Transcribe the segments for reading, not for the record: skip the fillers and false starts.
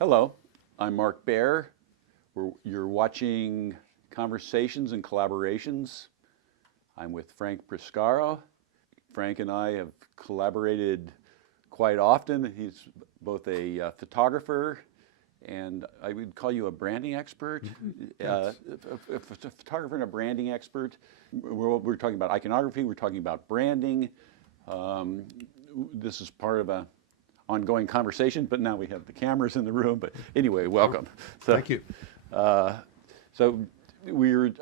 Hello, I'm Mark Baer. You're watching Conversations and Collaborations. I'm with Frank Priscaro. Frank and I have collaborated quite often. He's both a photographer and I would call you a branding expert, Yes. a photographer and a branding expert. We're talking about iconography, we're talking about branding. Um, this is part of a ongoing conversation, but now we have the cameras in the room. But anyway, welcome. So, Thank you. so we're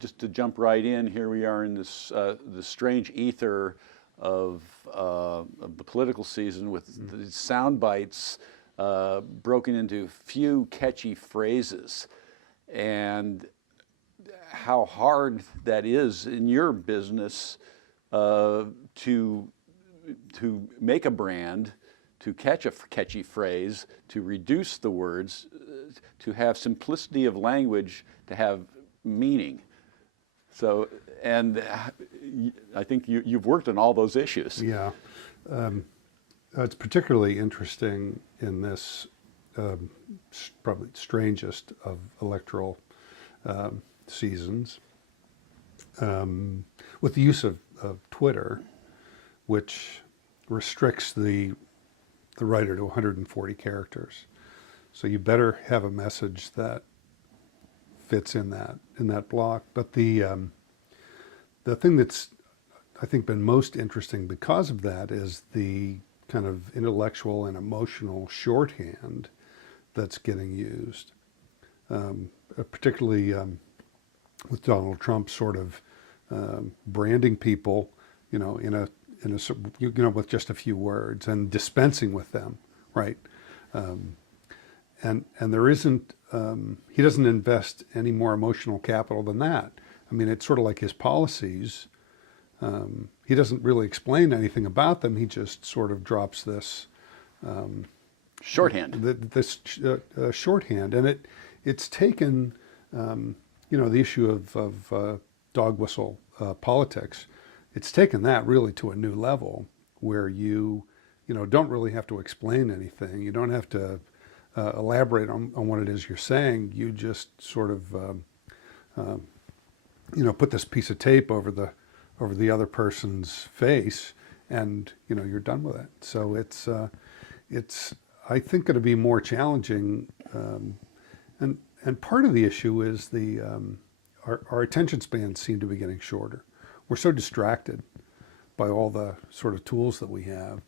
just to jump right in. Here we are in this the strange ether of the political season with the sound bites broken into few catchy phrases, and how hard that is in your business to make a brand, to catch a catchy phrase, to reduce the words, to have simplicity of language, to have meaning. So, and I think you've worked on all those issues. Yeah. It's particularly interesting in this probably strangest of electoral seasons with the use of Twitter, which restricts the writer to 140 characters. So you better have a message that fits in that block. But the thing that's I think been most interesting because of that is the kind of intellectual and emotional shorthand that's getting used, particularly with Donald Trump sort of branding people, in a with just a few words and dispensing with them, right? And there isn't he doesn't invest any more emotional capital than that. I mean, it's sort of like his policies. He doesn't really explain anything about them. He just sort of drops this Shorthand. This shorthand, and it's taken the issue of dog whistle politics. It's taken that really to a new level where you don't really have to explain anything. You don't have to elaborate on what it is you're saying. You just sort of put this piece of tape over the other person's face, and you're done with it. So it's I think going to be more challenging, and part of the issue is our attention spans seem to be getting shorter. We're so distracted by all the sort of tools that we have.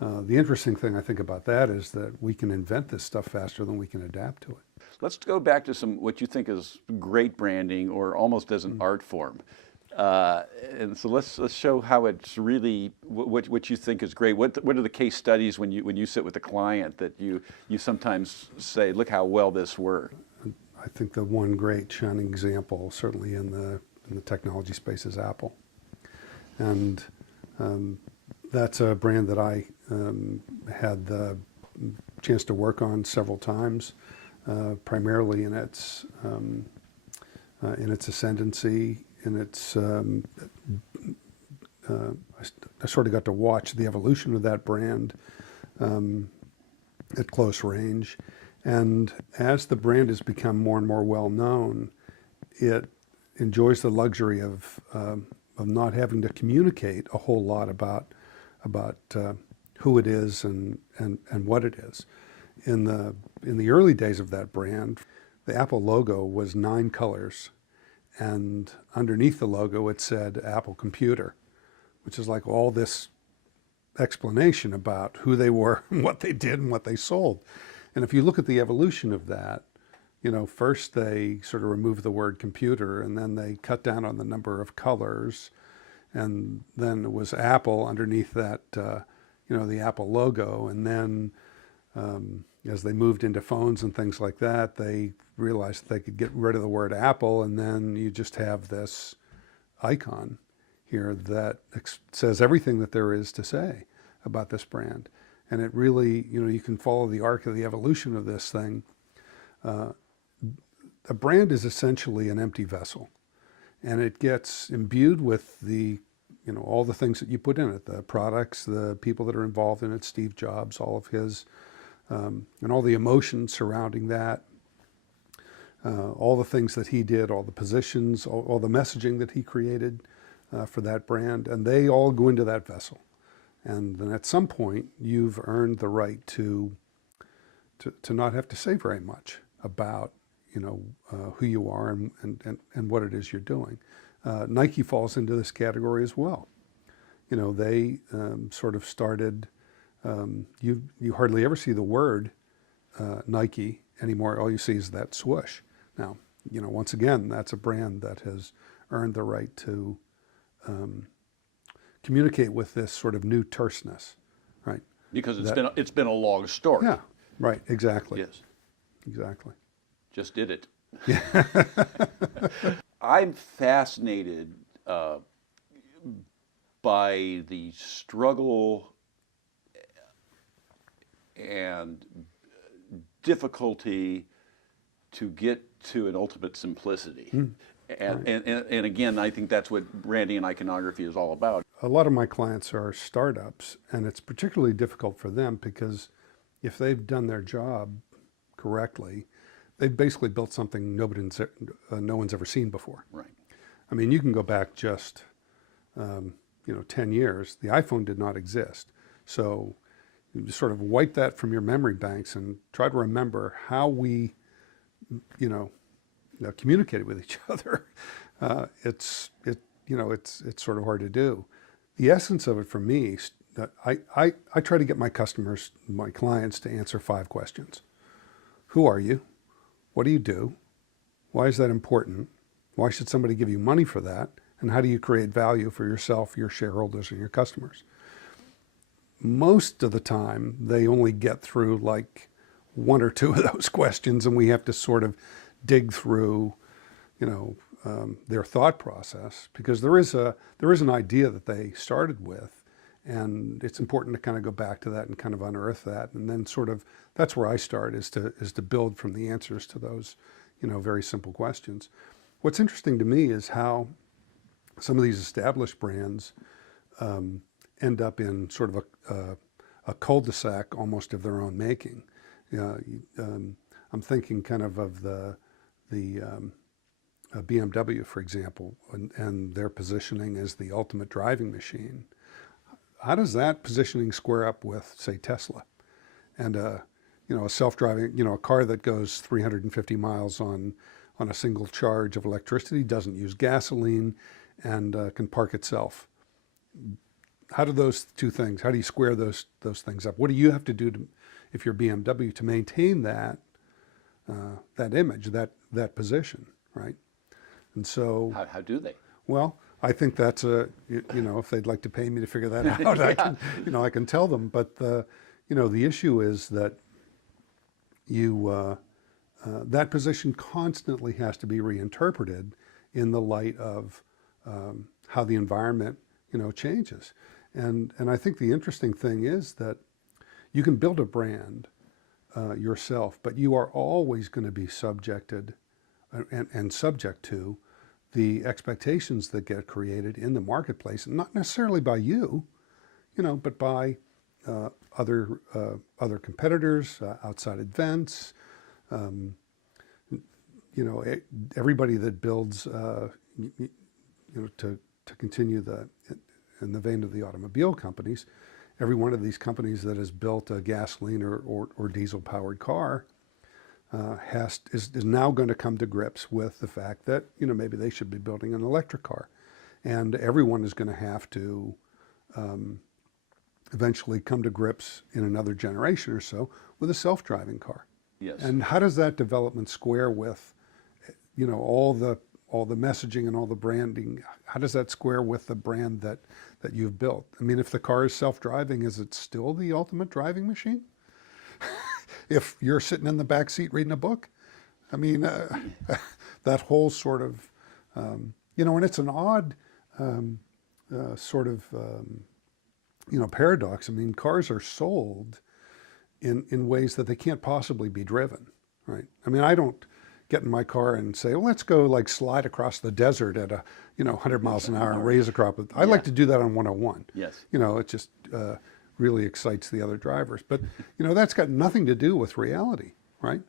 The interesting thing I think about that is that we can invent this stuff faster than we can adapt to it. Let's go back to what you think is great branding, or almost as an art form. And so let's show how it's really what you think is great. What are the case studies when you sit with a client that you sometimes say, look how well this worked? I think the one great shining example, certainly in the technology space, is Apple, and that's a brand that I had the chance to work on several times, primarily in its ascendancy. I sort of got to watch the evolution of that brand at close range, and as the brand has become more and more well known, it enjoys the luxury of not having to communicate a whole lot about who it is and what it is. In the early days of that brand, the Apple logo was 9 colors, and underneath the logo it said Apple Computer, which is like all this explanation about who they were and what they did and what they sold. And if you look at the evolution of that, first they sort of removed the word computer, and then they cut down on the number of colors, and then it was Apple underneath that, the Apple logo. And then as they moved into phones and things like that, they realized that they could get rid of the word Apple, and then you just have this icon here that says everything that there is to say about this brand. And it really, you can follow the arc of the evolution of this thing. A brand is essentially an empty vessel, and it gets imbued with all the things that you put in it, the products, the people that are involved in it, Steve Jobs, all of his and all the emotions surrounding that, all the things that he did, all the positions, all the messaging that he created for that brand, and they all go into that vessel. And then at some point, you've earned the right to not have to say very much about, who you are and what it is you're doing. Nike falls into this category as well. They sort of started, you hardly ever see the word Nike anymore. All you see is that swoosh. Now, once again, that's a brand that has earned the right to communicate with this sort of new terseness, right? Because it's been a long story. Yeah, right, exactly. Yes. Exactly. Just did it. I'm fascinated by the struggle and difficulty to get to an ultimate simplicity. And again, I think that's what branding and iconography is all about. A lot of my clients are startups, and it's particularly difficult for them because if they've done their job correctly, they've basically built something no one's ever seen before. Right. I mean, you can go back just 10 years. The iPhone did not exist, so you just sort of wipe that from your memory banks and try to remember how we, communicated with each other. It's sort of hard to do. The essence of it for me, I try to get my clients to answer 5 questions. Who are you? What do you do? Why is that important? Why should somebody give you money for that? And how do you create value for yourself, your shareholders, and your customers? Most of the time, they only get through like 1 or 2 of those questions, and we have to sort of dig through, their thought process, because there is an idea that they started with, and it's important to kind of go back to that and kind of unearth that, and then sort of that's where I start is to build from the answers to those, very simple questions. What's interesting to me is how some of these established brands end up in sort of a cul-de-sac almost of their own making. I'm thinking kind of the BMW, for example, and their positioning as the ultimate driving machine. How does that positioning square up with, say, Tesla, and a self-driving, a car that goes 350 miles on a single charge of electricity, doesn't use gasoline, and can park itself? How do those 2 things? How do you square those things up? What do you have to do if you're BMW to maintain that image, that position, right? And so how do they? Well, I think that's if they'd like to pay me to figure that out, yeah. I can tell them. But the issue is that that position constantly has to be reinterpreted in the light of how the environment, changes. And I think the interesting thing is that you can build a brand yourself, but you are always going to be subjected and subject to the expectations that get created in the marketplace, not necessarily by you, but by other competitors, outside events, everybody that builds, to continue in the vein of the automobile companies, every one of these companies that has built a gasoline or diesel-powered car is now going to come to grips with the fact that maybe they should be building an electric car, and everyone is going to have to eventually come to grips in another generation or so with a self-driving car. Yes. And how does that development square with all the messaging and all the branding? How does that square with the brand that you've built? I mean, if the car is self-driving, is it still the ultimate driving machine? If you're sitting in the back seat reading a book, I mean, that whole sort of, and it's an odd sort of, paradox. I mean, cars are sold in ways that they can't possibly be driven, right? I mean, I don't get in my car and say, well, let's go like slide across the desert at 100 miles an hour and raise across. I like to do that on 101. Yes. It's just really excites the other drivers. But that's got nothing to do with reality, right?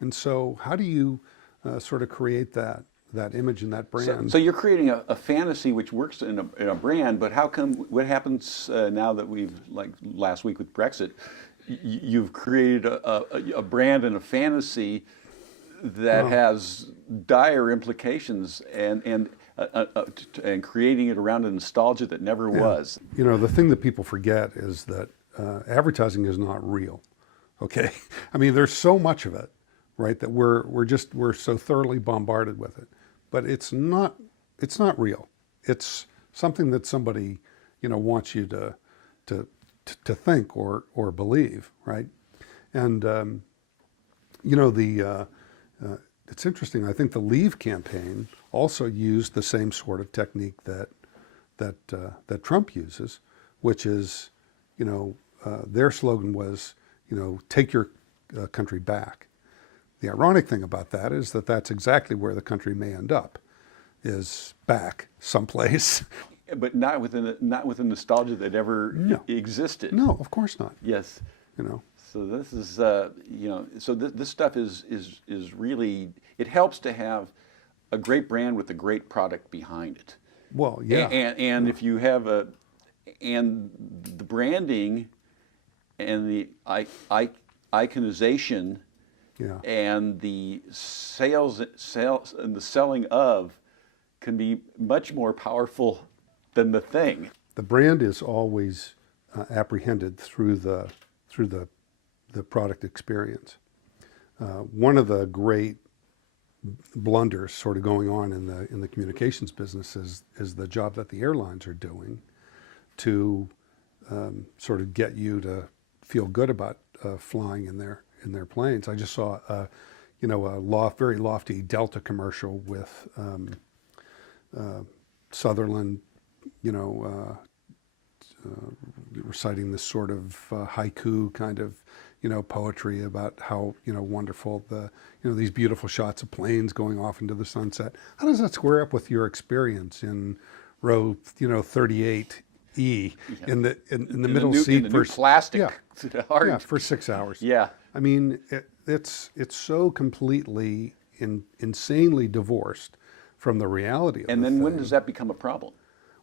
And so how do you sort of create that image and that brand? So you're creating a fantasy which works in a brand, but how come, what happens now that we've, like last week with Brexit, you've created a brand and a fantasy that has dire implications and creating it around a nostalgia that never was. The thing that people forget is that advertising is not real. Okay, I mean, there's so much of it, right? That we're so thoroughly bombarded with it, but it's not real. It's something that somebody wants you to think or believe, right? And it's interesting. I think the Leave campaign also used the same sort of technique that Trump uses, which is, their slogan was, take your country back. The ironic thing about that is that that's exactly where the country may end up, is back someplace. But not with the nostalgia that ever existed. No, of course not. Yes. So this is, so this stuff is really, it helps to have a great brand with a great product behind it. Well, yeah. And if you have and the branding and the iconization and the sales and the selling of can be much more powerful than the thing. The brand is always apprehended through the product experience. One of the great blunders sort of going on in the communications business is the job that the airlines are doing to sort of get you to feel good about flying in their planes. I just saw a very lofty Delta commercial with Sutherland, reciting this sort of haiku kind of poetry about how wonderful these beautiful shots of planes going off into the sunset. How does that square up with your experience in row 38E in the middle seat for plastic? Yeah, for 6 hours. Yeah, I mean it's so completely insanely divorced from the reality of it. And then when does that become a problem?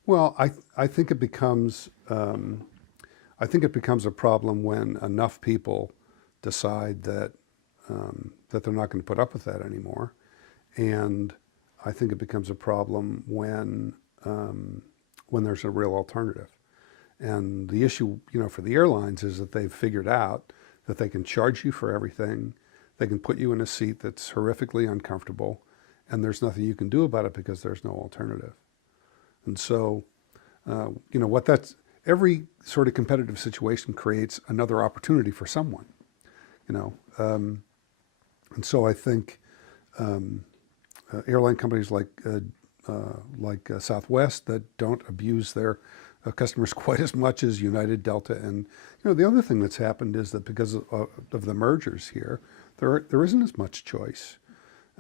Well, I think it becomes a problem when enough people decide that they're not going to put up with that anymore, and I think it becomes a problem when there's a real alternative. And the issue, for the airlines is that they've figured out that they can charge you for everything, they can put you in a seat that's horrifically uncomfortable, and there's nothing you can do about it because there's no alternative. And so, every sort of competitive situation creates another opportunity for someone, and so I think airline companies like Southwest that don't abuse their customers quite as much as United, Delta, and the other thing that's happened is that because of the mergers here, there isn't as much choice.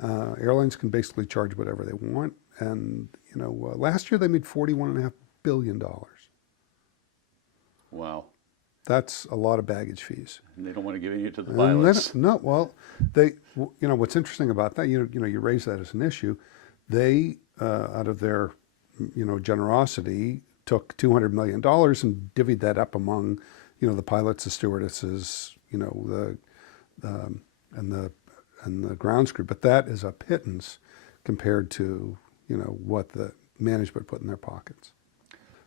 Airlines can basically charge whatever they want, and last year they made $41.5 billion. Wow. That's a lot of baggage fees. And they don't want to give it to the pilots. No, well, what's interesting about that, you raise that as an issue. They, out of their, generosity, took $200 million and divvied that up among, the pilots, the stewardesses, and the grounds crew. But that is a pittance compared to, what the management put in their pockets.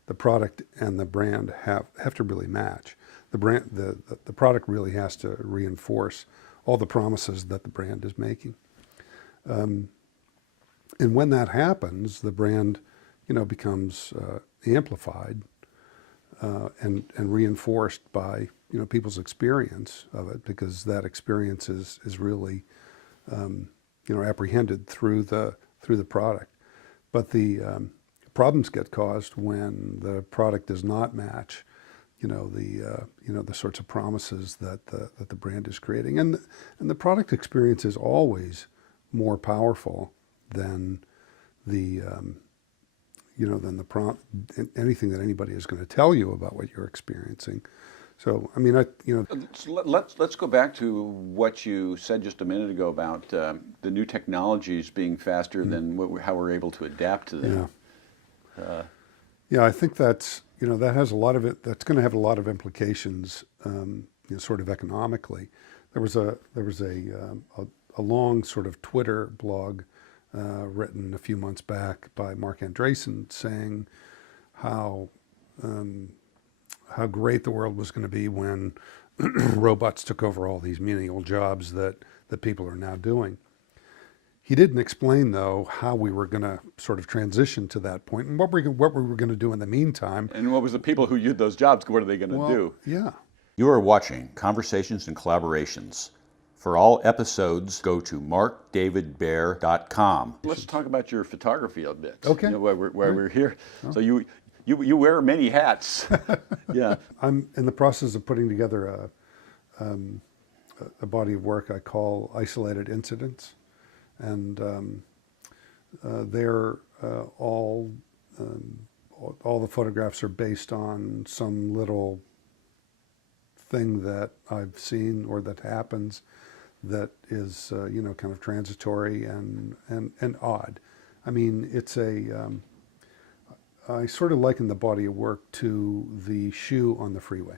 The product and the brand have to really match. The product really has to reinforce all the promises that the brand is making. And when that happens, the brand, becomes amplified and reinforced by people's experience of it, because that experience is really apprehended through the product. But the problems get caused when the product does not match the sorts of promises that the brand is creating, and the product experience is always more powerful than anything that anybody is going to tell you about what you're experiencing. So, I mean, So let's go back to what you said just a minute ago about the new technologies being faster than how we're able to adapt to them. Yeah, I think that has a lot of it. That's going to have a lot of implications, sort of economically. There was a long sort of Twitter blog written a few months back by Mark Andreessen saying how great the world was going to be when robots took over all these menial jobs that people are now doing. He didn't explain, though, how we were going to sort of transition to that point and what we were going to do in the meantime. And what was the people who used those jobs, what are they going to do? Yeah. You are watching Conversations and Collaborations. For all episodes, go to markdavidbaer.com. Let's talk about your photography a bit. Okay. While we're here. Oh. So you wear many hats. Yeah. I'm in the process of putting together a body of work I call Isolated Incidents. And they're all the photographs are based on some little thing that I've seen or that happens that is kind of transitory and odd. I mean, I sort of liken the body of work to the shoe on the freeway.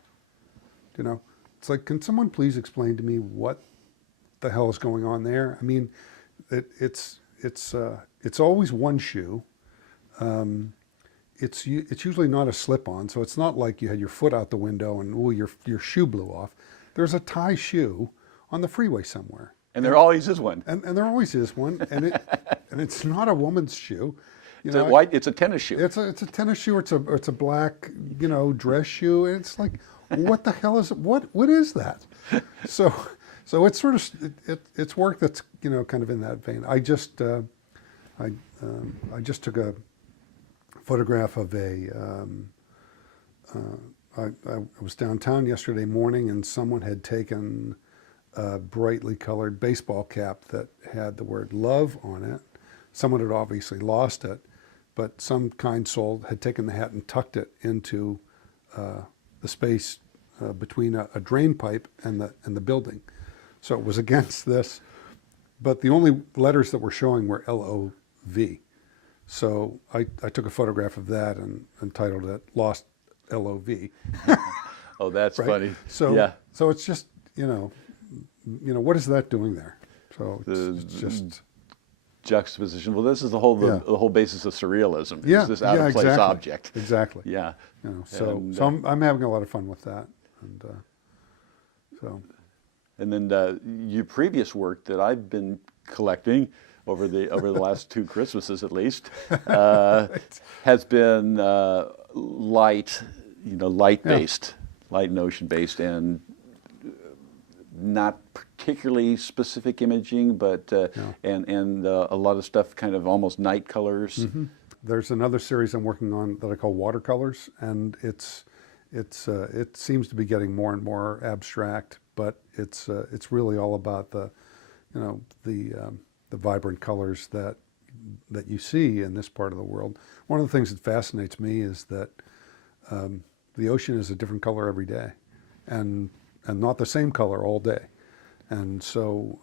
It's like, can someone please explain to me what the hell is going on there? I mean, it's always one shoe. It's usually not a slip-on, so it's not like you had your foot out the window and your shoe blew off. There's a tie shoe on the freeway somewhere, and there always is one. And there always is one, and it's not a woman's shoe. It's a tennis shoe. It's a tennis shoe. It's a black dress shoe, and it's like, what the hell is it? What is that? So it's sort of it's work that's kind of in that vein. I just took a photograph of I was downtown yesterday morning, and someone had taken a brightly colored baseball cap that had the word love on it. Someone had obviously lost it, but some kind soul had taken the hat and tucked it into the space between a drain pipe and the building. So it was against this, but the only letters that were showing were LOV. So I took a photograph of that and titled it "Lost LOV." Oh, that's right? funny. So yeah. So it's just what is that doing there? So it's just juxtaposition. Well, this is the whole basis of surrealism. Yeah, is this out of place exactly. object. Exactly. Yeah. So I'm having a lot of fun with that, and so. And then your previous work that I've been collecting over the last two Christmases at least has been light based, light and ocean based, and not particularly specific imaging, but and a lot of stuff kind of almost night colors. Mm-hmm. There's another series I'm working on that I call watercolors, and it seems to be getting more and more abstract, but it's really all about the vibrant colors that you see in this part of the world. One of the things that fascinates me is that the ocean is a different color every day, and not the same color all day, and so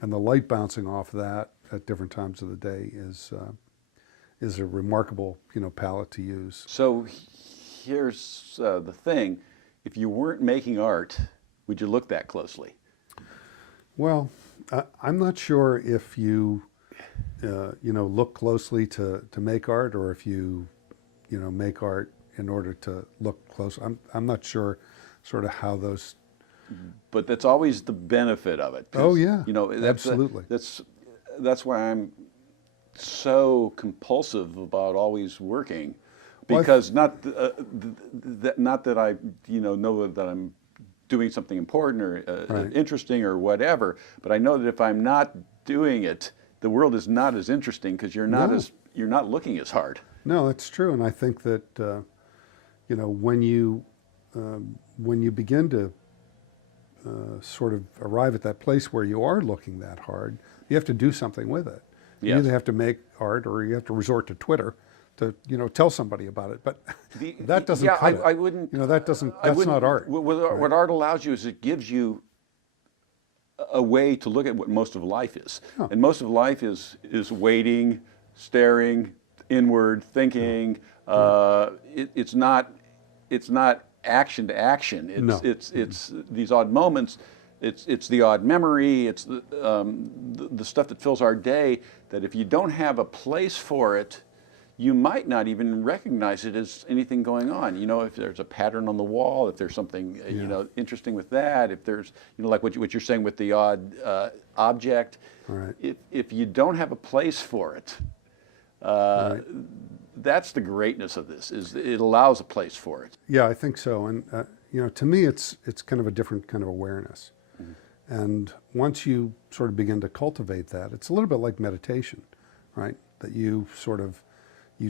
and the light bouncing off that at different times of the day is a remarkable palette to use. So here's the thing: if you weren't making art, would you look that closely? Well, I'm not sure if you look closely to make art, or if you make art in order to look close. I'm not sure sort of how those. But that's always the benefit of it. Oh yeah, absolutely. That's why I'm so compulsive about always working, because not that I know that I'm doing something important or right. interesting or whatever, but I know that if I'm not doing it, the world is not as interesting because you're not looking as hard. No, that's true, and I think that when you begin to sort of arrive at that place where you are looking that hard, you have to do something with it. You Yes. either have to make art or you have to resort to Twitter tell somebody about it. But The- that doesn't yeah, cut it. I wouldn't. That doesn't. I That's wouldn't- not art. What art allows you is it gives you a way to look at what most of life is, and most of life is waiting, staring inward, thinking. It's not action to action. It's these odd moments. It's the odd memory. It's the stuff that fills our day. That if you don't have a place for it, you might not even recognize it as anything going on. If there's a pattern on the wall, if there's something interesting with that, if there's like what you're saying with the odd object. Right. If you don't have a place for it, that's the greatness of this. Is it allows a place for it. Yeah, I think so. And to me, it's kind of a different kind of awareness. And once you sort of begin to cultivate that, it's a little bit like meditation, right? That you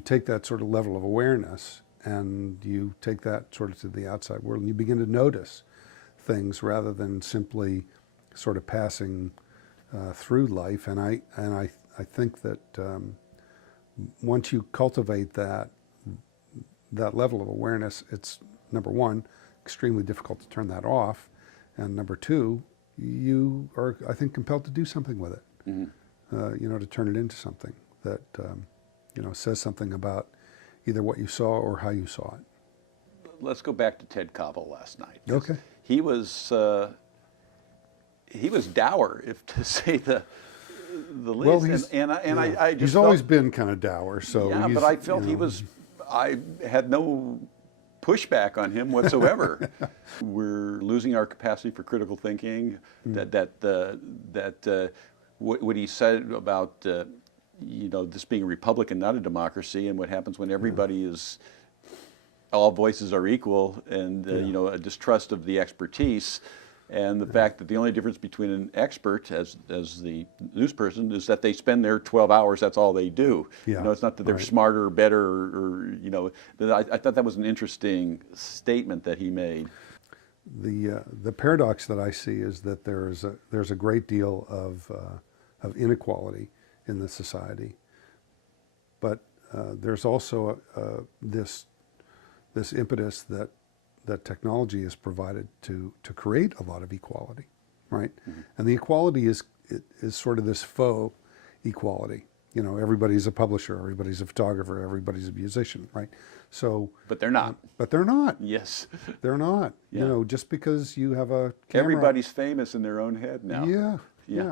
take that sort of level of awareness and you take that sort of to the outside world and you begin to notice things rather than simply sort of passing through life. And I think that once you cultivate that level of awareness, it's, number one, extremely difficult to turn that off, and number two, you are, I think, compelled to do something with it. To turn it into something that says something about either what you saw or how you saw it. Let's go back to Ted Koppel last night. Okay. He was dour, if to say the least. Well, I just he's felt, always been kind of dour. So yeah, but I felt he was. I had no pushback on him whatsoever. We're losing our capacity for critical thinking. What he said about this being a republic and not a democracy, and what happens when everybody is, all voices are equal, and a distrust of the expertise, and the fact that the only difference between an expert as the news person is that they spend their 12 hours. That's all they do. Yeah, It's not that they're smarter or better, or I thought that was an interesting statement that he made. The paradox that I see is that there's a great deal of inequality in the society, but there's also this impetus that technology has provided to create a lot of equality, right? And the equality is sort of this faux equality. Everybody's a publisher, everybody's a photographer, everybody's a musician, right? So, But they're not. but they're not. Yes. They're not. Yeah. Just because you have a camera. Everybody's famous in their own head now. Yeah.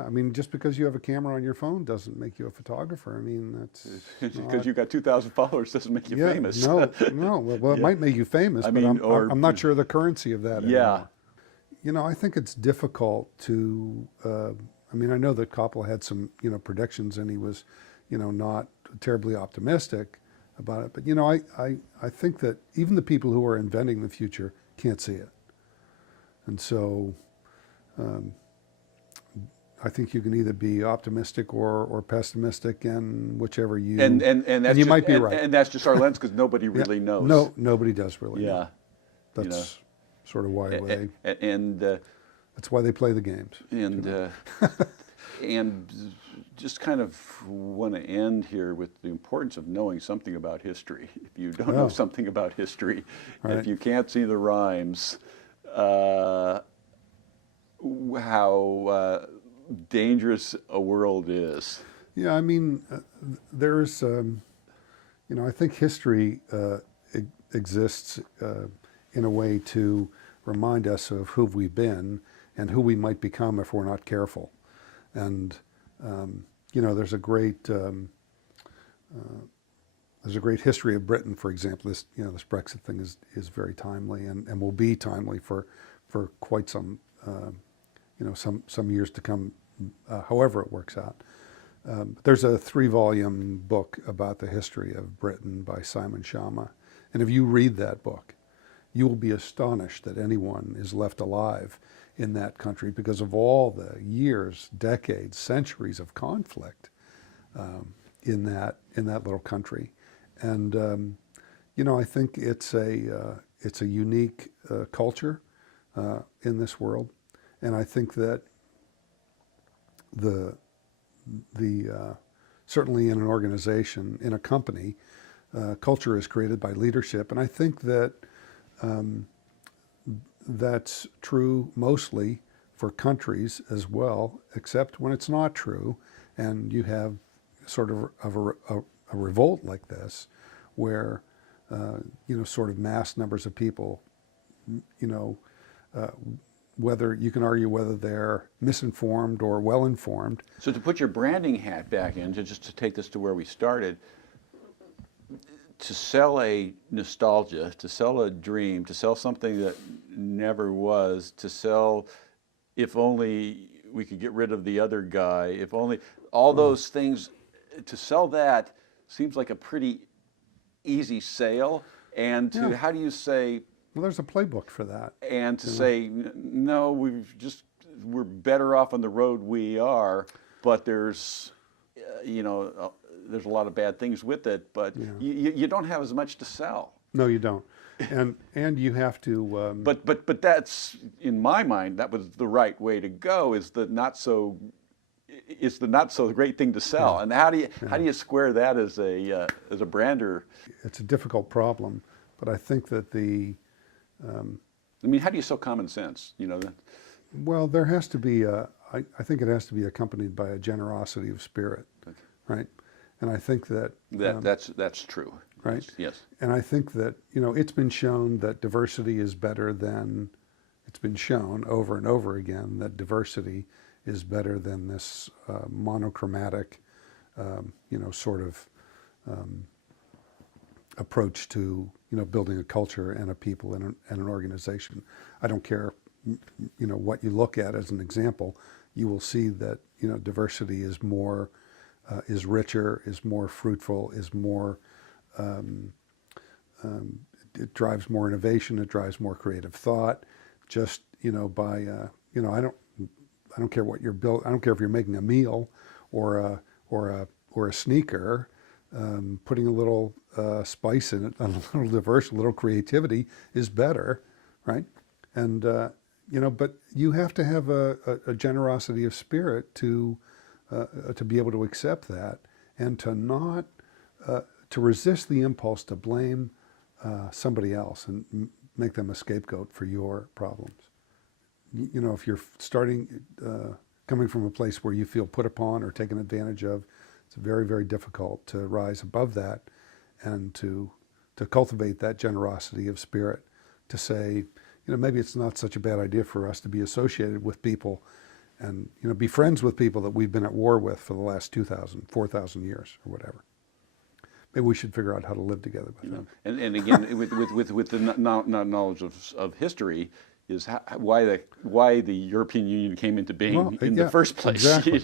I mean, just because you have a camera on your phone doesn't make you a photographer. I mean, that's Because you got 2,000 followers doesn't make you famous. No. Well, it might make you famous, but I'm not sure the currency of that Yeah. anymore. I think it's difficult to. I know that Koppel had some predictions, and he was, not terribly optimistic about it. But I think that even the people who are inventing the future can't see it, and so. I think you can either be optimistic or pessimistic, and whichever you And that's you just, might be and, right. And that's just our lens, because nobody really knows. No, nobody does really. Yeah. know. That's sort of why That's why they play the games. And just kind of want to end here with the importance of knowing something about history. If you don't know something about history, if you can't see the rhymes, how dangerous a world is. Yeah, there's, I think history exists in a way to remind us of who we've been and who we might become if we're not careful. And there's a great history of Britain, for example. This Brexit thing is very timely and will be timely for quite some years to come. However it works out. There's a 3-volume book about the history of Britain by Simon Schama. And if you read that book, you will be astonished that anyone is left alive in that country because of all the years, decades, centuries of conflict in that little country. And I think it's a unique culture in this world, and I think that the certainly in an organization, in a company, culture is created by leadership, and I think that that's true mostly for countries as well, except when it's not true, and you have sort of a revolt like this, where sort of mass numbers of people, whether you can argue whether they're misinformed or well-informed. So to put your branding hat back in, just to take this to where we started, to sell a nostalgia, to sell a dream, to sell something that never was, to sell, if only we could get rid of the other guy, if only, all those things, to sell that seems like a pretty easy sale. And to, how do you say, Well, there's a playbook for that. and to say, no, we're better off on the road we are, but there's, there's a lot of bad things with it, but you don't have as much to sell. No, you don't. And you have to. But that's, in my mind, that was the right way to go. Is the not so great thing to sell. And how do you square that as a brander? It's a difficult problem, but I think that I mean, how do you sell common sense? well, there has to be I think it has to be accompanied by a generosity of spirit, right? And I think that that's true. right? Yes. And I think that, it's been shown that diversity is better than, it's been shown over and over again that diversity is better than this monochromatic, sort of approach to, building a culture and a people and an organization. I don't care, what you look at as an example, you will see that, diversity is more, is richer, is more fruitful, is more, it drives more innovation, it drives more creative thought. Just by I don't care what you're built. I don't care if you're making a meal or a sneaker. Putting a little spice in it, a little diverse, a little creativity is better, right? And but you have to have a generosity of spirit to be able to accept that, and to not to resist the impulse to blame somebody else and make them a scapegoat for your problems. If you're coming from a place where you feel put upon or taken advantage of, it's very, very difficult to rise above that and to cultivate that generosity of spirit, to say, maybe it's not such a bad idea for us to be associated with people and, be friends with people that we've been at war with for the last 2,000, 4,000 years or whatever. Maybe we should figure out how to live together with them. And again, with the knowledge of history, is why the European Union came into being in the first place. Exactly.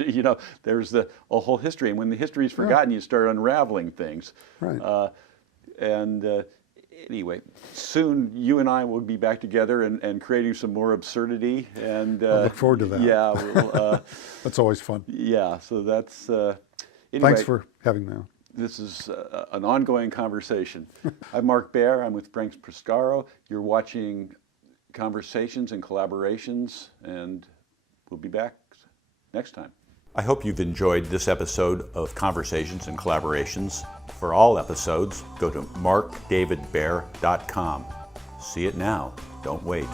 There's a whole history, and when the history is forgotten, you start unraveling things. Right. Anyway, soon you and I will be back together and creating some more absurdity. And I look forward to that. Yeah, we'll, that's always fun. Yeah. So that's. Anyway, Thanks for having me on. This is an ongoing conversation. I'm Mark Baer. I'm with Frank Priscaro. You're watching Conversations and Collaborations, and we'll be back next time. I hope you've enjoyed this episode of Conversations and Collaborations. For all episodes, go to markdavidbaer.com. See it now. Don't wait.